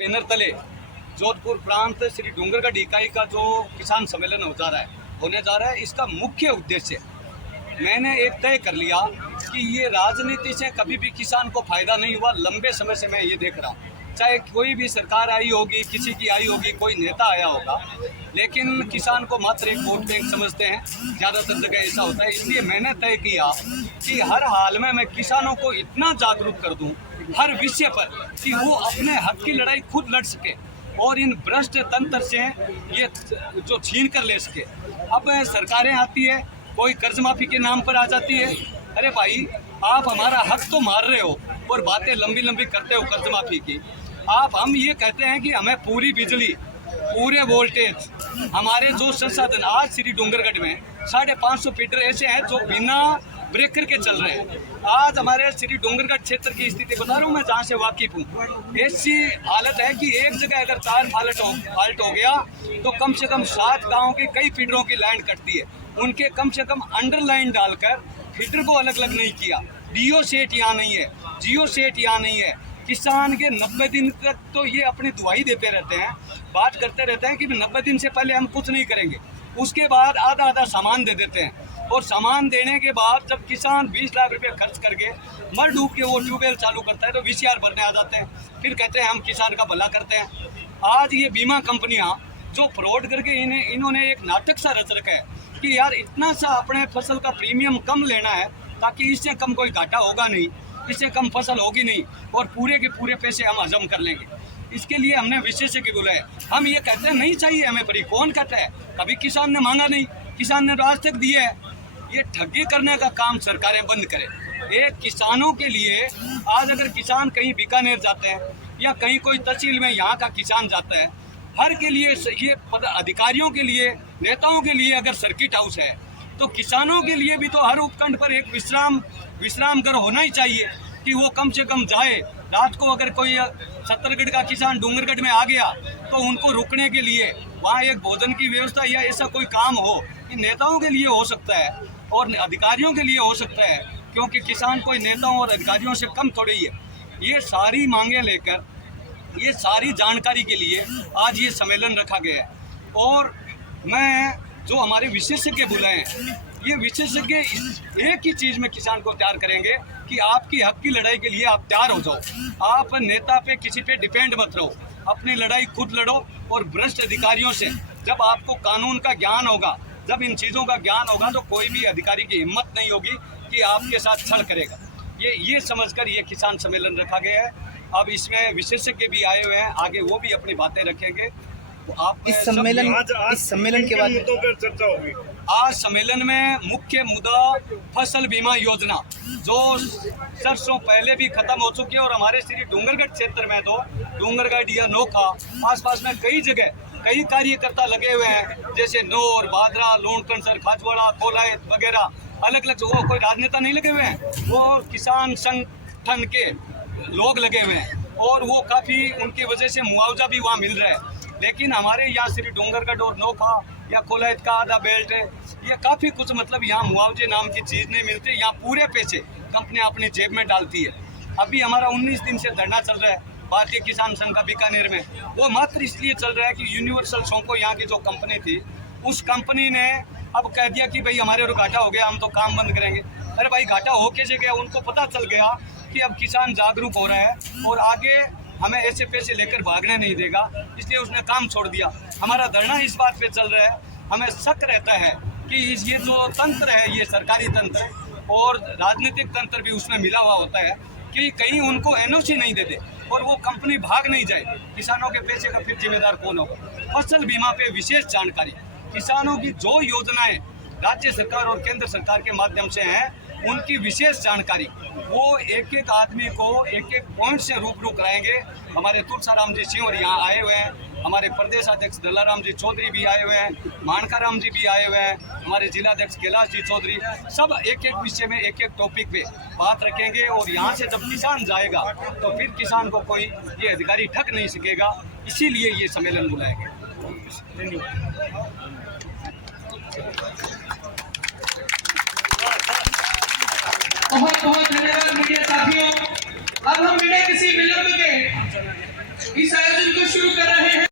Banner तले जोधपुर प्रांत श्री डूंगरगढ़ इकाई का जो किसान सम्मेलन होने जा रहा है, इसका मुख्य उद्देश्य मैंने एक तय कर लिया कि ये राजनीति से कभी भी किसान को फायदा नहीं हुआ। लंबे समय से मैं ये देख रहा हूँ, चाहे कोई भी सरकार आई होगी, किसी की आई होगी, कोई नेता आया होगा, लेकिन किसान को मात्र एक वोट बैंक समझते हैं। ज़्यादातर जगह ऐसा होता है। इसलिए मैंने तय किया कि हर हाल में मैं किसानों को इतना जागरूक कर दूं हर विषय पर कि वो अपने हक की लड़ाई खुद लड़ सके और इन भ्रष्ट तंत्र से ये जो छीन कर ले सके। अब सरकारें आती है, कोई कर्ज माफी के नाम पर आ जाती है। अरे भाई, आप हमारा हक तो मार रहे हो और बातें लंबी लंबी करते हो कर्ज माफी की। हम ये कहते हैं कि हमें पूरी बिजली, पूरे वोल्टेज, हमारे जो संसाधन आज श्री डूंगरगढ़ में 550 फीडर ऐसे हैं जो बिना ब्रेकर के चल रहे हैं। आज हमारे श्री डूंगरगढ़ क्षेत्र की स्थिति बता रहा हूँ मैं, जहाँ से वाकिफ हूँ। ऐसी हालत है कि एक जगह अगर तार फाल्ट हो गया तो कम से कम 7 गाँव के कई फीडरों की लाइन कटती है। उनके कम से कम अंडरलाइन डालकर फीडर को अलग अलग नहीं किया। डीओ सेट यहाँ नहीं है, जियो सेट यहाँ नहीं है। किसान के 90 दिन तक तो ये अपनी दुआई देते रहते हैं, बात करते रहते हैं कि 90 दिन से पहले हम कुछ नहीं करेंगे। उसके बाद आधा सामान दे देते हैं और सामान देने के बाद जब किसान 20 लाख रुपए खर्च करके मर डूब के वो ट्यूबवेल चालू करता है तो VCR भरने आ जाते हैं। फिर कहते हैं हम किसान का भला करते हैं। आज ये बीमा कंपनियां जो फ्रॉड करके इन्होंने एक नाटक सा रच रखा है कि यार इतना सा अपने फसल का प्रीमियम कम लेना है ताकि इससे कम कोई घाटा होगा नहीं, इससे कम फसल होगी नहीं और पूरे के पूरे पैसे हम हजम कर लेंगे। इसके लिए हमने विशेषज्ञ बुलाए। हम ये कहते हैं नहीं चाहिए हमें फ्री। कौन कहता है? कभी किसान ने मांगा नहीं, किसान ने तो आज तक दिया है। ये ठगी करने का काम सरकारें बंद करें। एक किसानों के लिए आज अगर किसान कहीं बीकानेर जाते हैं या कहीं कोई तहसील में यहाँ का किसान जाता है, हर के लिए ये अधिकारियों के लिए, नेताओं के लिए अगर सर्किट हाउस है तो किसानों के लिए भी तो हर उपखंड पर एक विश्राम घर होना ही चाहिए कि वो कम से कम जाए। रात को अगर कोई सत्तरगढ़ का किसान डूंगरगढ़ में आ गया तो उनको रुकने के लिए वहाँ एक भोजन की व्यवस्था या ऐसा कोई काम हो। कि नेताओं के लिए हो सकता है और अधिकारियों के लिए हो सकता है, क्योंकि किसान कोई नेताओं और अधिकारियों से कम थोड़ी है। ये सारी मांगे लेकर, ये सारी जानकारी के लिए आज ये सम्मेलन रखा गया है। और मैं जो हमारे विशेषज्ञ बुलाए हैं, ये विशेषज्ञ एक ही चीज़ में किसान को तैयार करेंगे कि आपकी हक की लड़ाई के लिए आप तैयार हो जाओ। आप नेता पे, किसी पे डिपेंड मत रहो, अपनी लड़ाई खुद लड़ो। और भ्रष्ट अधिकारियों से जब आपको कानून का ज्ञान होगा, जब इन चीज़ों का ज्ञान होगा, तो कोई भी अधिकारी की हिम्मत नहीं होगी कि आपके साथ छल करेगा। ये समझकर ये किसान सम्मेलन रखा गया है। अब इसमें विशेषज्ञ भी आए हुए हैं, आगे वो भी अपनी बातें रखेंगे। आप इस सम्मेलन के बाद मुद्दों पर चर्चा होगी। आज सम्मेलन में मुख्य मुद्दा फसल बीमा योजना, जो सरसों पहले भी खत्म हो चुकी है और हमारे श्री डूंगरगढ़ क्षेत्र में तो डूंगरगढ़ या नोखा आसपास में कई जगह कई कार्यकर्ता लगे हुए हैं, जैसे नौर, बादरा, लोणकंसर, खाजवाड़ा, कोलायत वगैरह अलग अलग। वो कोई राजनेता नहीं लगे हुए हैं, वो किसान संगठन के लोग लगे हुए हैं और वो काफ़ी उनकी वजह से मुआवजा भी वहाँ मिल रहा है। लेकिन हमारे यहाँ श्री डूंगरगढ़ और नोखा या कोलायत का आधा बेल्ट है, ये काफ़ी कुछ मतलब यहाँ मुआवजे नाम की चीज़ नहीं मिलती। यहाँ पूरे पैसे कंपनियाँ अपनी जेब में डालती है। अभी हमारा 19 दिन से धरना चल रहा है भारतीय किसान संघ का बीकानेर में। वो मात्र इसलिए चल रहा है कि यूनिवर्सल सोंको यहाँ की जो कंपनी थी, उस कंपनी ने अब कह दिया कि भाई हमारे घाटा हो गया, हम तो काम बंद करेंगे। अरे भाई, घाटा हो कैसे गया? उनको पता चल गया कि अब किसान जागरूक हो रहा है और आगे हमें ऐसे पैसे लेकर भागने नहीं देगा, इसलिए उसने काम छोड़ दिया। हमारा धरना इस बात पे चल रहा है, हमें शक रहता है कि ये जो तंत्र है, ये सरकारी तंत्र और राजनीतिक तंत्र भी उसमें मिला हुआ होता है कि कहीं उनको NOC नहीं देते और वो कंपनी भाग नहीं जाए। किसानों के पैसे का फिर जिम्मेदार कौन होगा? फसल बीमा पे विशेष जानकारी, किसानों की जो योजनाएं राज्य सरकार और केंद्र सरकार के माध्यम से हैं, उनकी विशेष जानकारी वो एक एक आदमी को एक एक पॉइंट से रूबरू कराएंगे। हमारे तुलसाराम जी सिंह यहाँ आए हुए हैं, हमारे प्रदेश अध्यक्ष दलाराम जी चौधरी भी आए हुए हैं, मानकाराम जी भी आए हुए हैं, हमारे जिलाध्यक्ष कैलाश जी चौधरी, सब एक एक विषय में एक एक टॉपिक पे बात रखेंगे। और यहाँ से जब किसान जाएगा तो फिर किसान को कोई ये अधिकारी ठग नहीं सकेगा। इसीलिए ये सम्मेलन बुलाया गया। बहुत बहुत धन्यवाद मीडिया साथियों। अब हम बिना किसी विलंब के इस आयोजन को शुरू कर रहे हैं